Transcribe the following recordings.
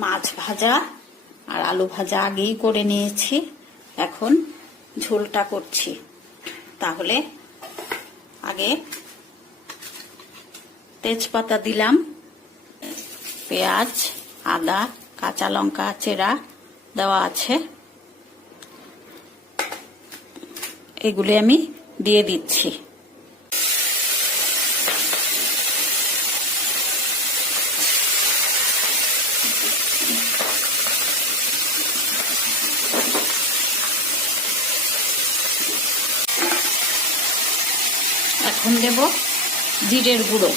মাছ ভাজা আর আলু ভাজা আগেই করে নিয়েছি, এখন ঝোলটা করছি। তাহলে আগে তেজপাতা দিলাম, পেঁয়াজ, আদা, কাঁচা লঙ্কা চেরা দেওয়া আছে, এগুলি আমি দিয়ে দিচ্ছি। এখন দেব জিরের গুঁড়ো,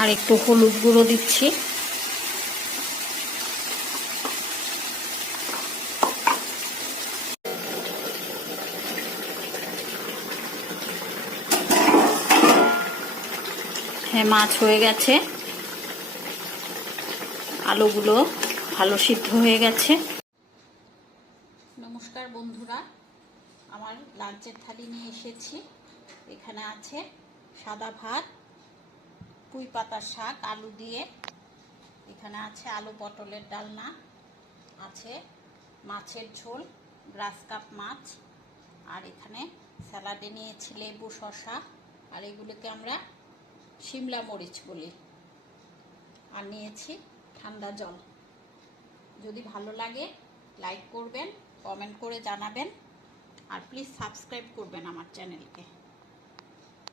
আর একটু হলুদ গুঁড়ো দিচ্ছি। হ্যাঁ, মাছ হয়ে গেছে, আলুগুলো ভালো সিদ্ধ হয়ে গেছে। নমস্কার বন্ধুরা, আমার লাঞ্চের থালি নিয়ে এসেছি। এখানে আছে সাদা ভাত, পুঁই পাতার শাক আলু দিয়ে, এখানে আছে আলু পটলের ডালনা, আছে মাছের ঝোল, গ্রাস কাপ মাছ, আর এখানে স্যালাডে নিয়েছি লেবু, শসা, আর এগুলোকে আমরা শিমলা মরিচ বলি, আর নিয়েছি ঠান্ডা জল। যদি ভালো লাগে লাইক করবেন, কমেন্ট করে জানাবেন, আর প্লিজ সাবস্ক্রাইব করবেন আমার চ্যানেলকে।